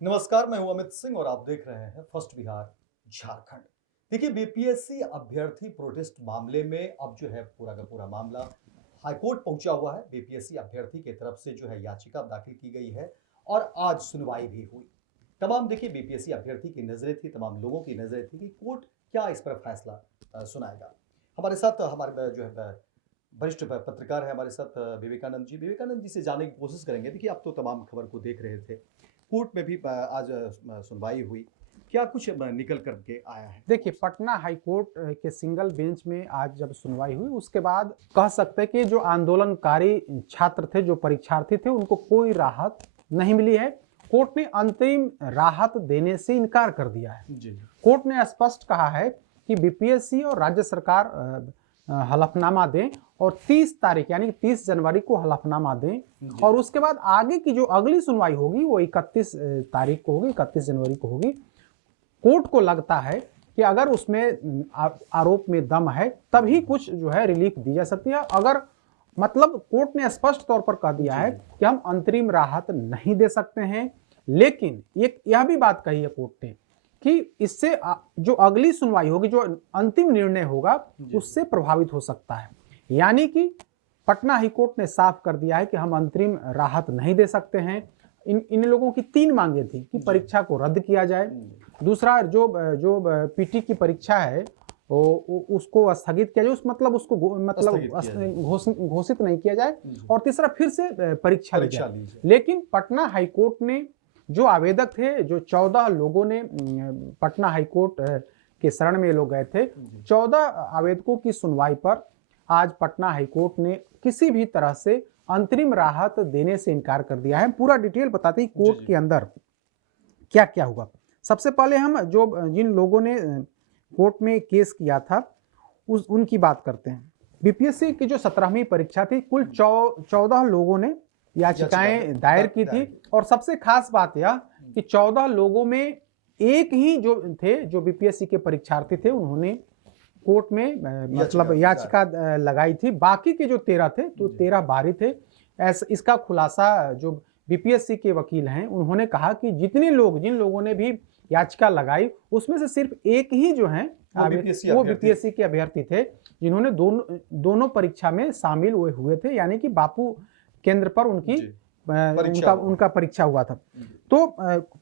नमस्कार, मैं हूं अमित सिंह और आप देख रहे हैं फर्स्ट बिहार झारखंड। देखिए, बीपीएससी अभ्यर्थी प्रोटेस्ट मामले में अब जो है पूरा का पूरा मामला हाईकोर्ट पहुंचा हुआ है। बीपीएससी अभ्यर्थी की तरफ से जो है याचिका दाखिल की गई है और आज सुनवाई भी हुई। तमाम देखिए बीपीएससी अभ्यर्थी की नजरें थी, तमाम लोगों की नजरें थी कि कोर्ट क्या इस पर फैसला सुनाएगा। हमारे साथ हमारे जो है वरिष्ठ पत्रकार है हमारे साथ विवेकानंद जी से जानने की कोशिश करेंगे। देखिए, आप तो तमाम खबर को देख रहे थे, कोर्ट में भी आज सुनवाई हुई, क्या कुछ निकल कर के आया है? देखिए, पटना हाई कोर्ट के सिंगल बेंच में आज जब सुनवाई हुई उसके बाद कह सकते हैं कि जो आंदोलनकारी छात्र थे, जो परीक्षार्थी थे, उनको कोई राहत नहीं मिली है। कोर्ट ने अंतरिम राहत देने से इनकार कर दिया है। जी। कोर्ट ने स्पष्ट कहा है कि बीपीएससी और राज्य सरकार हलफनामा दें और 30 तारीख यानी 30 जनवरी को हलफनामा दें और उसके बाद आगे की जो अगली सुनवाई होगी वो 31 तारीख को होगी, 31 जनवरी को होगी। कोर्ट को लगता है कि अगर उसमें आरोप में दम है तभी कुछ जो है रिलीफ दी जा सकती है। अगर मतलब कोर्ट ने स्पष्ट तौर पर कह दिया है कि हम अंतरिम राहत नहीं दे सकते हैं, लेकिन यह भी बात कही है कोर्ट ने कि इससे जो अगली सुनवाई होगी, जो अंतिम निर्णय होगा, उससे प्रभावित हो सकता है। यानी कि पटना हाईकोर्ट ने साफ कर दिया है कि हम अंतरिम राहत नहीं दे सकते हैं। इन लोगों की 3 मांगे थी कि परीक्षा को रद्द किया जाए, दूसरा जो पीटी की परीक्षा है उसको स्थगित किया जाए, उसको घोषित नहीं किया जाए, और तीसरा फिर से परीक्षा ली जाए। लेकिन पटना हाईकोर्ट ने जो आवेदक थे, जो 14 लोगों ने पटना हाईकोर्ट के शरण में लोग गए थे, 14 आवेदकों की सुनवाई पर आज पटना हाईकोर्ट ने किसी भी तरह से अंतरिम राहत देने से इनकार कर दिया है। पूरा डिटेल बताते ही कोर्ट के अंदर क्या क्या हुआ। सबसे पहले हम जिन लोगों ने कोर्ट में केस किया था उनकी बात करते हैं। बीपीएससी की जो 17वीं परीक्षा थी, कुल 14 लोगों ने याचिकाएं दायर की थी, और सबसे खास बात यह कि 14 लोगों में एक ही जो बीपीएससी के परीक्षार्थी थे, उन्होंने कोर्ट में मतलब याचिका लगाई थी। बाकी के जो 13 थे तो 13 बाहरी थे। इसका खुलासा जो बीपीएससी के वकील हैं उन्होंने कहा कि जिन लोगों ने भी याचिका लगाई उसमें से सिर्फ एक ही जो है वो बीपीएससी के अभ्यर्थी थे, जिन्होंने दोनों परीक्षा में शामिल हुए थे, यानी कि बापू केंद्र पर उनका परीक्षा हुआ था। तो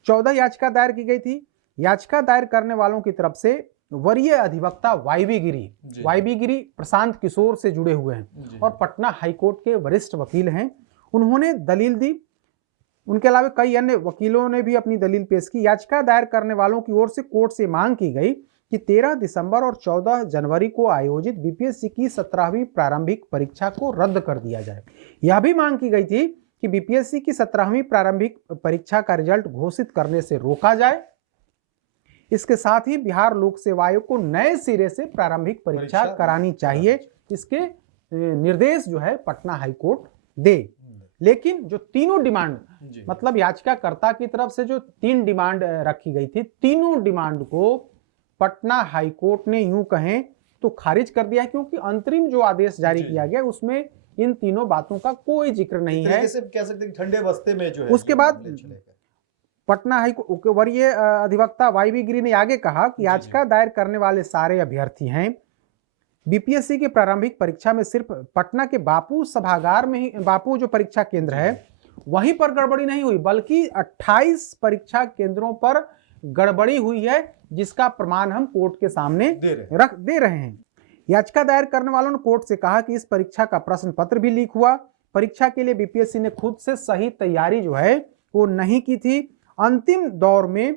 14 याचिका दायर की गई थी। याचिका दायर करने वालों की तरफ से वरीय अधिवक्ता वाईबी गिरी प्रशांत किशोर से जुड़े हुए हैं और पटना हाईकोर्ट के वरिष्ठ वकील हैं। उन्होंने दलील दी। उनके अलावा कई अन्य वकीलों ने भी अपनी दलील पेश की। याचिका दायर करने वालों की ओर से कोर्ट से मांग की गई कि 13 दिसंबर और 14 जनवरी को आयोजित बीपीएससी की 17वीं प्रारंभिक परीक्षा को रद्द कर दिया जाए। यह भी मांग की गई थी कि बीपीएससी की 17वीं प्रारंभिक परीक्षा का रिजल्ट घोषित करने से रोका जाए। इसके साथ ही बिहार लोक सेवा आयोग को नए सिरे से प्रारंभिक परीक्षा करानी चाहिए, इसके निर्देश जो है पटना हाईकोर्ट दे। लेकिन जो तीनों डिमांड, मतलब याचिकाकर्ता की तरफ से जो 3 डिमांड रखी गई थी, तीनों डिमांड को पटना हाईकोर्ट ने यूं कहें तो खारिज कर दिया है, क्योंकि अंतरिम जो आदेश जारी किया गया उसमें इन तीनों बातों का कोई जिक्र नहीं है। कह सकते हैं ठंडे बस्ते में जो है। उसके बाद पटना हाईकोर्ट वरीय अधिवक्ता वाईबी गिरी ने आगे कहा कि याचिका दायर करने वाले सारे अभ्यर्थी हैं। बीपीएससी की प्रारंभिक परीक्षा में सिर्फ पटना के बापू सभागार में ही, बापू जो परीक्षा केंद्र है वहीं पर गड़बड़ी नहीं हुई, बल्कि 28 परीक्षा केंद्रों पर गड़बड़ी हुई है, जिसका प्रमाण हम कोर्ट के सामने दे रहे हैं। याचिका दायर करने वालों ने कोर्ट से कहा कि इस परीक्षा का प्रश्न पत्र भी लीक हुआ। परीक्षा के लिए बीपीएससी ने खुद से सही तैयारी जो है वो नहीं की थी। अंतिम दौर में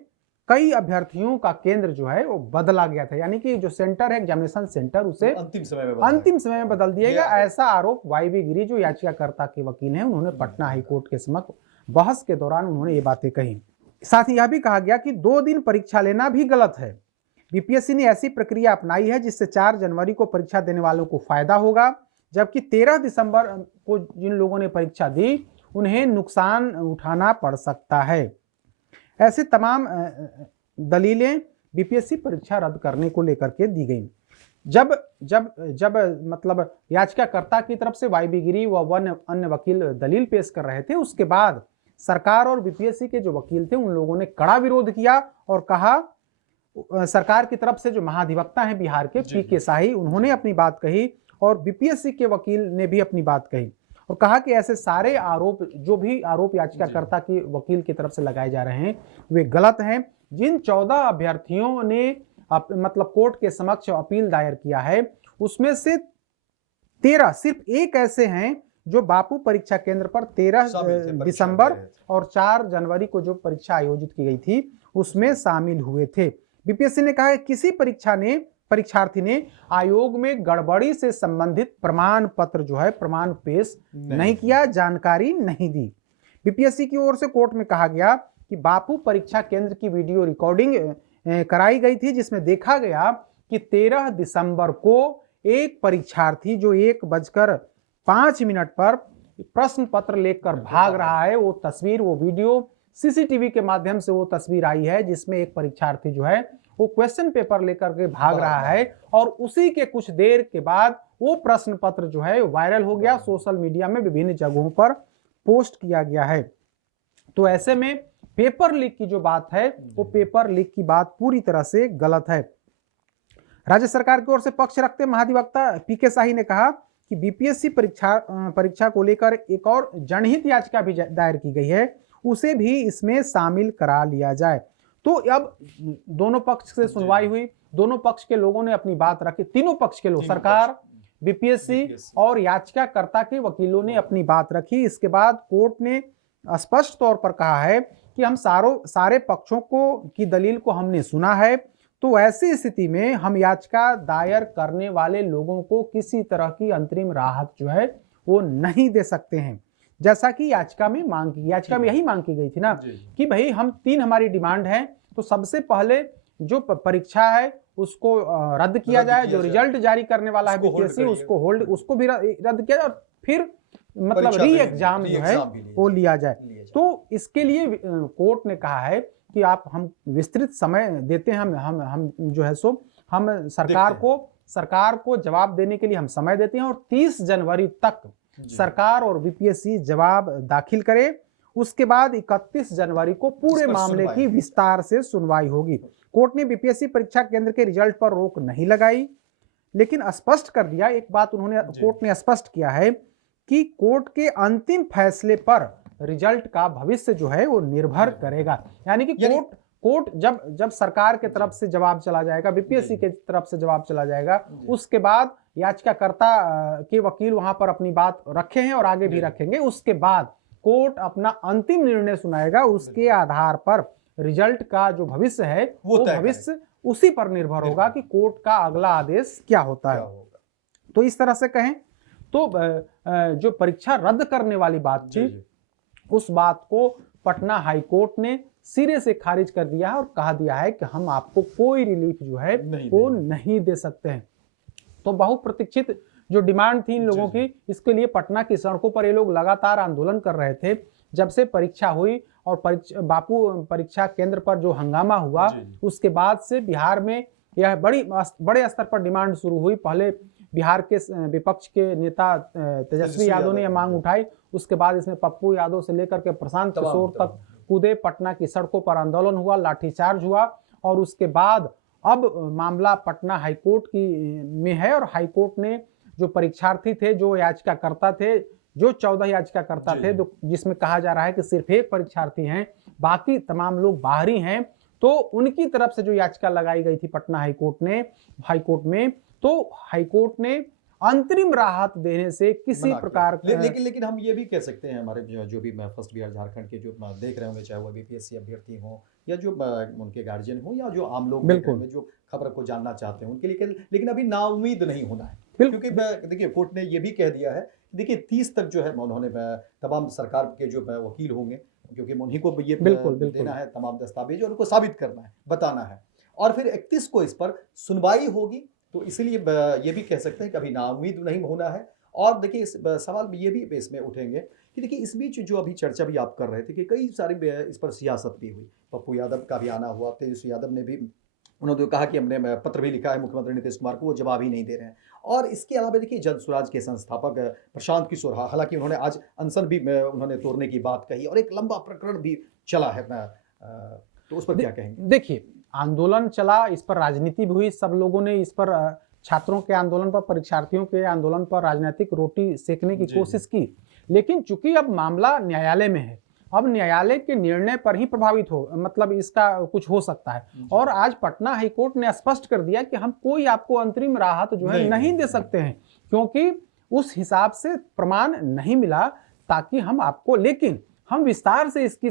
कई अभ्यर्थियों का केंद्र जो है वो बदला गया था, यानी कि जो सेंटर है एग्जामिनेशन सेंटर, उसे अंतिम समय में बदल दिया गया। ऐसा आरोप वाईबी गिरी, जो याचिकाकर्ता के वकील हैं, उन्होंने पटना हाईकोर्ट के समक्ष बहस के दौरान उन्होंने ये बातें कही। साथ ही यह भी कहा गया कि 2 दिन परीक्षा लेना भी गलत है। बीपीएससी ने ऐसी प्रक्रिया अपनाई है जिससे 4 जनवरी को परीक्षा देने वालों को फायदा होगा, जबकि 13 दिसंबर को जिन लोगों ने परीक्षा दी उन्हें नुकसान उठाना पड़ सकता है। ऐसे तमाम दलीलें बीपीएससी परीक्षा रद्द करने को लेकर के दी गई। जब मतलब याचिकाकर्ता की तरफ से वाईबी गिरी व अन्य वकील दलील पेश कर रहे थे, उसके बाद सरकार और बीपीएससी के जो वकील थे उन लोगों ने कड़ा विरोध किया और कहा, सरकार की तरफ से जो महाधिवक्ता हैं बिहार के पीके शाही, उन्होंने अपनी बात कही और बीपीएससी के वकील ने भी अपनी बात कही और कहा कि ऐसे सारे आरोप, जो भी आरोप याचिकाकर्ता की वकील की तरफ से लगाए जा रहे हैं, वे गलत हैं। जिन 14 अभ्यर्थियों ने मतलब कोर्ट के समक्ष अपील दायर किया है, उसमें से 13 सिर्फ एक ऐसे हैं जो बापू परीक्षा केंद्र पर 13 दिसंबर और 4 जनवरी को जो परीक्षा आयोजित की गई थी उसमें शामिल हुए थे। बीपीएससी ने कहा है किसी परीक्षार्थी ने आयोग में गड़बड़ी से संबंधित प्रमाण पत्र जो है प्रमाण पेश नहीं किया, जानकारी नहीं दी। बीपीएससी की ओर से कोर्ट में कहा गया कि बापू परीक्षा केंद्र की वीडियो रिकॉर्डिंग कराई गई थी, जिसमें देखा गया कि 13 दिसंबर को एक परीक्षार्थी जो 1:05 पर प्रश्न पत्र लेकर भाग रहा है, वो तस्वीर, वो वीडियो सीसीटीवी के माध्यम से वो तस्वीर आई है, जिसमें एक परीक्षार्थी जो है वो क्वेश्चन पेपर लेकर के भाग रहा है और उसी के कुछ देर के बाद वो प्रश्न पत्र जो है वायरल हो गया, सोशल मीडिया में विभिन्न जगहों पर पोस्ट किया गया है। तो ऐसे में पेपर लीक की जो बात है वो पेपर लीक की बात पूरी तरह से गलत है। राज्य सरकार की ओर से पक्ष रखते महाधिवक्ता पीके शाही ने कहा कि बीपीएससी परीक्षा को लेकर एक और जनहित याचिका भी दायर की गई है, उसे भी इसमें शामिल करा लिया जाए। तो अब दोनों पक्ष से सुनवाई हुई, दोनों पक्ष के लोगों ने अपनी बात रखी, तीनों पक्ष के लोग, सरकार, बीपीएससी और याचिकाकर्ता के वकीलों ने अपनी बात रखी। इसके बाद कोर्ट ने स्पष्ट तौर पर कहा है कि हम सारे पक्षों की दलील को हमने सुना है, तो ऐसी स्थिति में हम याचिका दायर करने वाले लोगों को किसी तरह की अंतरिम राहत जो है वो नहीं दे सकते हैं, जैसा कि याचिका में यही मांग की गई थी ना कि भाई हम 3 हमारी डिमांड है, तो सबसे पहले जो परीक्षा है उसको रद्द किया जाए, जो रिजल्ट जारी करने वाला है बीपीएससी उसको भी रद्द किया जाए और फिर मतलब री एग्जाम जो है वो लिया जाए। तो इसके लिए कोर्ट ने कहा है कि आप हम विस्तृत समय देते हैं, हम जो है सो हम सरकार को जवाब देने के लिए हम समय देते हैं और 30 जनवरी तक सरकार और बीपीएससी जवाब दाखिल करे। उसके बाद 31 जनवरी को पूरे मामले की विस्तार से सुनवाई होगी। कोर्ट ने बीपीएससी परीक्षा केंद्र के रिजल्ट पर रोक नहीं लगाई, लेकिन स्पष्ट कर दिया, एक बात कोर्ट ने स्पष्ट किया है कि कोर्ट के अंतिम फैसले पर रिजल्ट का भविष्य जो है वो निर्भर करेगा। यानी कि कोर्ट जब सरकार के तरफ से जवाब चला जाएगा, बीपीएससी के तरफ से जवाब चला जाएगा, उसके बाद याचिकाकर्ता के वकील वहां पर अपनी बात रखे हैं और आगे भी रखेंगे, उसके बाद कोर्ट अपना अंतिम निर्णय सुनाएगा। उसके आधार पर रिजल्ट का जो भविष्य है वो भविष्य उसी पर निर्भर होगा कि कोर्ट का अगला आदेश क्या होता है। तो इस तरह से कहें तो जो परीक्षा रद्द करने वाली बात थी उस बात को पटना हाईकोर्ट ने सिरे से खारिज कर दिया है और कहा दिया है कि हम आपको कोई रिलीफ जो है वो नहीं दे सकते हैं। तो बहुप्रतीक्षित जो डिमांड थी इन लोगों की, इसके लिए पटना की सड़कों पर ये लोग लगातार आंदोलन कर रहे थे। जब से परीक्षा हुई और बापू परीक्षा केंद्र पर जो हंगामा हुआ, उसके बाद से बिहार में यह बड़े स्तर पर डिमांड शुरू हुई। पहले बिहार के विपक्ष के नेता तेजस्वी यादव ने यह मांग उठाई, उसके बाद इसमें पप्पू यादव से लेकर के प्रशांत किशोर तक कूदे, पटना की सड़कों पर आंदोलन हुआ, लाठीचार्ज हुआ और उसके बाद अब मामला पटना हाईकोर्ट में है और हाईकोर्ट ने जो परीक्षार्थी थे, जो याचिकाकर्ता थे, जो 14 याचिकाकर्ता थे, जिसमें कहा जा रहा है कि सिर्फ एक परीक्षार्थी हैं, बाकी तमाम लोग बाहरी हैं, तो उनकी तरफ से जो याचिका लगाई गई थी पटना हाईकोर्ट में, तो हाईकोर्ट ने अंतरिम राहत देने से किसी प्रकार लेकिन हम ये भी कह सकते हैं, हमारे जो भी फर्स्ट बिहार झारखंड के जो देख रहे होंगे, चाहे वो बीपीएससी अभ्यर्थी हो या जो उनके गार्जियन हो या जो आम लोग में जो खबर को जानना चाहते हैं उनके लिए, लेकिन अभी नाउम्मीद नहीं होना है, क्योंकि देखिए कोर्ट ने ये भी कह दिया है, देखिए 30 तक जो है उन्होंने तमाम सरकार के जो वकील होंगे, क्योंकि उन्हीं को ये देना है तमाम दस्तावेज और उनको साबित करना है, बताना है, और फिर 31 को इस पर सुनवाई होगी। तो इसलिए ये भी कह सकते हैं कि अभी नाउम्मीद नहीं होना है। और देखिए इस सवाल ये भी इसमें उठेंगे कि देखिए इस बीच जो अभी चर्चा भी आप कर रहे थे कि कई सारी इस पर सियासत भी हुई, पप्पू यादव का भी आना हुआ, तेजस्वी यादव ने भी उन्होंने कहा कि हमने पत्र भी लिखा है मुख्यमंत्री नीतीश कुमार को, वो जवाब ही नहीं दे रहे हैं। और इसके अलावा देखिए जन स्वराज के संस्थापक प्रशांत किशोर, हालांकि उन्होंने आज अनशन भी उन्होंने तोड़ने की बात कही और एक लंबा प्रकरण भी चला है, तो उस पर क्या कहेंगे? देखिए, आंदोलन चला, इस पर राजनीति भी हुई, सब लोगों ने इस पर छात्रों के आंदोलन पर, परीक्षार्थियों के आंदोलन पर राजनीतिक रोटी सेकने की कोशिश की। लेकिन चूंकि अब मामला न्यायालय में है, अब न्यायालय के निर्णय पर ही प्रभावित हो, मतलब इसका कुछ हो सकता है। और आज पटना हाईकोर्ट ने स्पष्ट कर दिया कि हम कोई आपको अंतरिम राहत जो है नहीं दे सकते हैं, क्योंकि उस हिसाब से प्रमाण नहीं मिला, ताकि हम आपको, लेकिन हम विस्तार से इसकी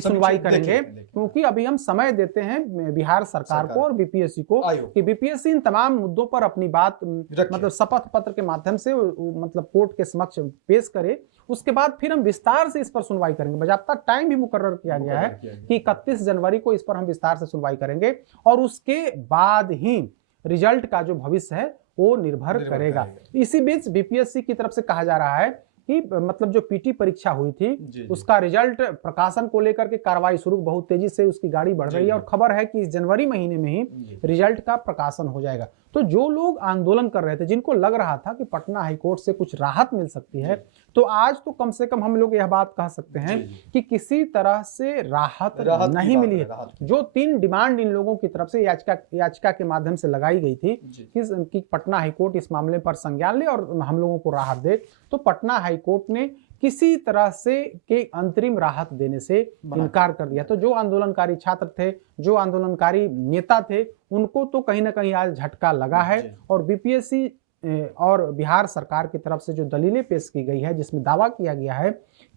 सुनवाई करेंगे, क्योंकि अभी हम समय देते हैं बिहार सरकार को और बीपीएससी को कि बीपीएससी इन तमाम मुद्दों पर अपनी बात मतलब शपथ पत्र के माध्यम से मतलब कोर्ट के समक्ष पेश करे। उसके बाद फिर हम विस्तार से इस पर सुनवाई करेंगे। बाकायदा टाइम भी मुकर्रर किया गया है कि 31 जनवरी को इस पर हम विस्तार से सुनवाई करेंगे और उसके बाद ही रिजल्ट का जो भविष्य है वो निर्भर करेगा। इसी बीच बीपीएससी की तरफ से कहा जा रहा है कि मतलब जो पीटी परीक्षा हुई थी उसका रिजल्ट प्रकाशन को लेकर के कार्रवाई शुरू, बहुत तेजी से उसकी गाड़ी बढ़ रही है और खबर है कि इस जनवरी महीने में ही रिजल्ट का प्रकाशन हो जाएगा। तो जो लोग आंदोलन कर रहे थे, जिनको लग रहा था कि पटना हाईकोर्ट से कुछ राहत मिल सकती है, तो आज तो कम से कम हम लोग यह बात कह सकते हैं कि किसी तरह से राहत नहीं मिली है। जो 3 डिमांड इन लोगों की तरफ से याचिका के माध्यम से लगाई गई थी कि पटना हाईकोर्ट इस मामले पर संज्ञान ले और हम लोगों को राहत दे, तो पटना हाईकोर्ट ने किसी तरह से के अंतरिम राहत देने से इनकार कर दिया। तो जो आंदोलनकारी छात्र थे, जो आंदोलनकारी नेता थे, उनको तो कहीं ना कहीं आज झटका लगा है। और बीपीएससी और बिहार सरकार की तरफ से जो दलीलें पेश की गई है, जिसमें दावा किया गया है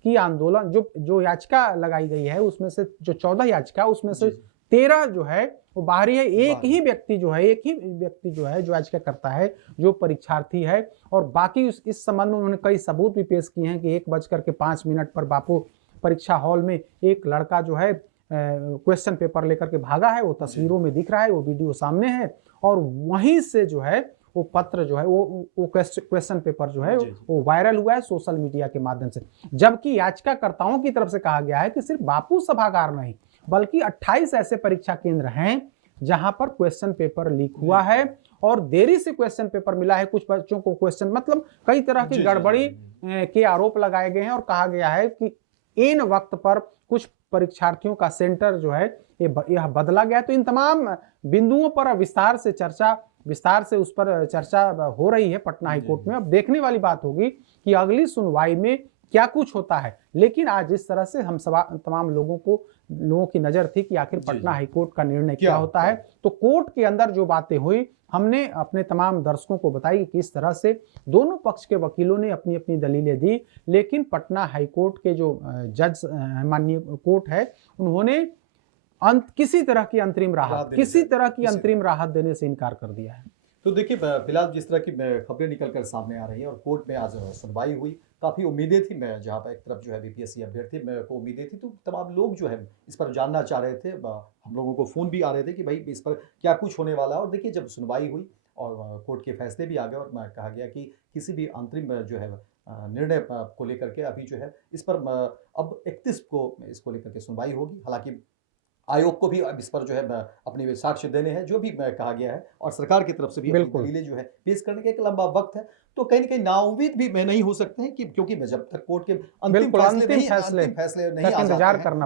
कि आंदोलन जो याचिका लगाई गई है उसमें से जो 14 याचिका, उसमें से 13 जो है वो बाहरी है। एक ही व्यक्ति जो है जो याचिका करता है, जो परीक्षार्थी है, और बाकी इस संबंध में उन्होंने कई सबूत भी पेश किए हैं कि 1:05 पर बापू परीक्षा हॉल में एक लड़का जो है क्वेश्चन पेपर लेकर के भागा है, वो तस्वीरों में दिख रहा है, वो वीडियो सामने है, और वहीं से जो है वो पत्र जो है वो क्वेश्चन पेपर जो है वो वायरल हुआ है सोशल मीडिया के माध्यम से। जबकि याचिकाकर्ताओं की तरफ से कहा गया है कि सिर्फ बापू सभागार नहीं बल्कि 28 ऐसे परीक्षा केंद्र हैं जहां पर क्वेश्चन पेपर लीक हुआ है और देरी से क्वेश्चन पेपर मिला है। कुछ बच्चों को क्वेश्चन मतलब कई तरह की गड़बड़ी के आरोप लगाए गए हैं और कहा गया है कि इन वक्त पर कुछ परीक्षार्थियों का सेंटर जो है यह बदला गया। तो इन तमाम बिंदुओं पर विस्तार से उस पर चर्चा हो रही है पटना हाईकोर्ट में। अब देखने वाली बात होगी कि अगली सुनवाई में क्या कुछ होता है। लेकिन आज इस तरह से हम तमाम लोगों की नजर थी कि आखिर पटना हाईकोर्ट का निर्णय क्या होता है। तो कोर्ट के अंदर जो बातें हुई हमने अपने तमाम दर्शकों को बताई कि किस तरह से दोनों पक्ष के वकीलों ने अपनी अपनी दलीलें दी, लेकिन पटना हाईकोर्ट के जो जज माननीय कोर्ट है उन्होंने किसी तरह की अंतरिम राहत देने से इनकार कर दिया है। तो देखिए फिलहाल जिस तरह की खबरें निकल कर सामने आ रही हैं और कोर्ट में आज सुनवाई हुई, काफ़ी उम्मीदें थी। मैं जहाँ पर एक तरफ जो है बीपीएससी अभ्यर्थी को उम्मीदें थी, तो तमाम लोग जो है इस पर जानना चाह रहे थे। हम लोगों को फ़ोन भी आ रहे थे कि भाई इस पर क्या कुछ होने वाला है। और देखिए जब सुनवाई हुई और कोर्ट के फैसले भी आ गए और कहा गया कि किसी भी अंतरिम जो है निर्णय को लेकर के अभी जो है इस पर अब 31 को इसको लेकर के सुनवाई होगी। हालांकि आयोग को भी अब इस पर जो है अपने साक्ष्य देने हैं, जो भी कहा गया है, और सरकार की तरफ से भी दलीलें जो है पेश करने का एक लंबा वक्त है। तो कहीं ना कहीं नाउम्मीद भी नहीं हो सकते हैं कि क्योंकि जब तक कोर्ट के अंतिम फैसले नहीं आ जाते हैं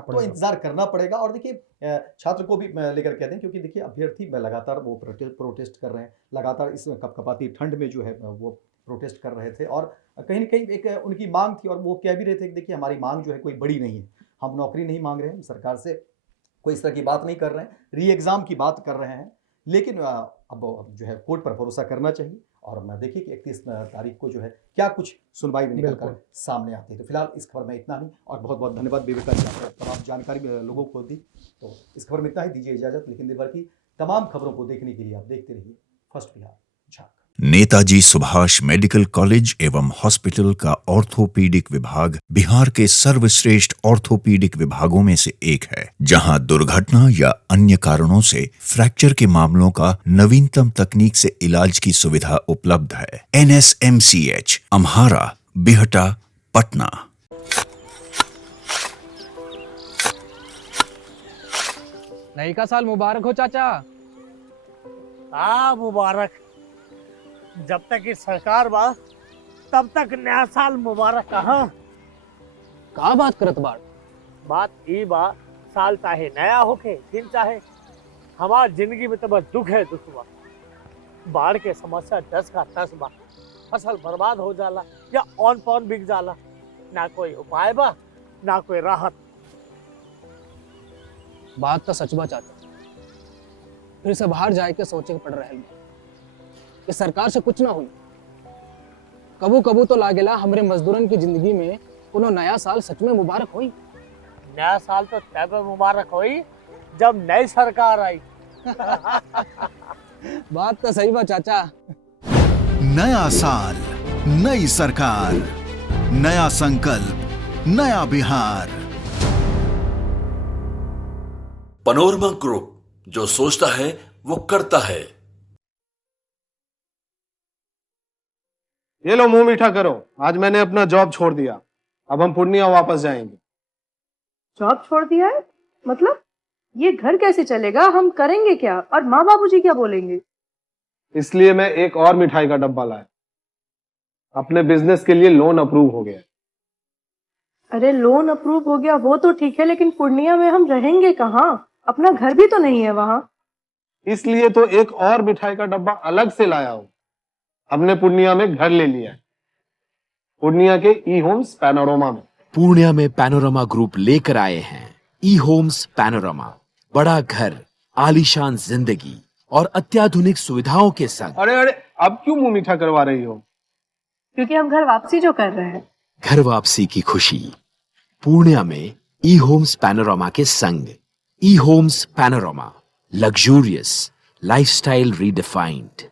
तो इंतजार करना पड़ेगा। और देखिए छात्र को भी लेकर कहते हैं, क्योंकि देखिए अभ्यर्थी लगातार वो प्रोटेस्ट कर रहे हैं, लगातार इस कपकपाती ठंड में जो है वो प्रोटेस्ट कर रहे थे और कहीं ना कहीं एक उनकी मांग थी। और वो कह भी रहे थे कि देखिए हमारी मांग जो है कोई बड़ी नहीं है, हम नौकरी नहीं मांग रहे हैं, सरकार से कोई इस तरह की बात नहीं कर रहे हैं, री एग्जाम की बात कर रहे हैं। लेकिन अब जो है कोर्ट पर भरोसा करना चाहिए। और मैं देखिए कि 31 तारीख को जो है क्या कुछ सुनवाई में निकल कर सामने आती है। तो फिलहाल इस खबर में इतना नहीं, और बहुत बहुत धन्यवाद विवेका जी, आपने तमाम जानकारी लोगों को दी। तो इस खबर में इतना ही, दीजिए इजाजत। लेकिन दिन भर की तमाम खबरों को देखने के लिए आप देखते रहिए first Bihar Jharkhand. Netaji Subhash medical college एवं हॉस्पिटल का ऑर्थोपीडिक विभाग बिहार के सर्वश्रेष्ठ ऑर्थोपीडिक विभागों में से एक है, जहां दुर्घटना या अन्य कारणों से फ्रैक्चर के मामलों का नवीनतम तकनीक से इलाज की सुविधा उपलब्ध है। NSMCH, अम्हारा, बिहटा, पटना। नई का साल मुबारक हो चाचा। मुबारक। जब तक ये सरकार बा तब तक नया साल मुबारक कहाँ। का बात करत बाड़? बात ई बा, साल चाहे नया होके दिन चाहे, हमार जिंदगी में तो बस दुख है, दुख बा। बाढ़ के समस्या 10 का 10 बा। फसल बर्बाद हो जाला या ऑन पॉन बिक जाला, ना कोई उपाय बा ना कोई राहत। बात तो सच बा चाचा। फिर से बाहर जाए के सोचे के पड़ रहा है कि सरकार से कुछ ना हुई। कबू कबू तो लागेला हमरे मजदूरन की जिंदगी में कोनो नया साल सच में मुबारक हुई। नया साल तो तब मुबारक हुई जब नई सरकार आई। बात तो सही बा चाचा। नया साल, नई सरकार, नया संकल्प, नया बिहार। पैनोरमा ग्रुप, जो सोचता है वो करता है। ये लो मुंह मीठा करो, आज मैंने अपना जॉब छोड़ दिया। अब हम पूर्णिया वापस जाएंगे। जॉब छोड़ दिया है? मतलब ये घर कैसे चलेगा? हम करेंगे क्या? और माँ बाबूजी क्या बोलेंगे? इसलिए मैं एक और मिठाई का डब्बा लाया। अपने बिजनेस के लिए लोन अप्रूव हो गया। अरे लोन अप्रूव हो गया वो तो ठीक है, लेकिन पूर्णिया में हम रहेंगे कहाँ? अपना घर भी तो नहीं है वहाँ। इसलिए तो एक और मिठाई का डब्बा अलग से लाया हूँ। हमने पूर्णिया में घर ले लिया है, पूर्णिया के ई होम्स पैनोरमा में। पूर्णिया में पैनोरमा ग्रुप लेकर आए हैं ई होम्स पैनोरमा। बड़ा घर, आलीशान जिंदगी और अत्याधुनिक सुविधाओं के संग। अरे अरे, अब क्यों मुंह मीठा करवा रही हो? क्योंकि हम घर वापसी जो कर रहे हैं। घर वापसी की खुशी पूर्णिया में ई होम्स पैनोरमा के संग। E Homes Panorama, luxurious lifestyle redefined.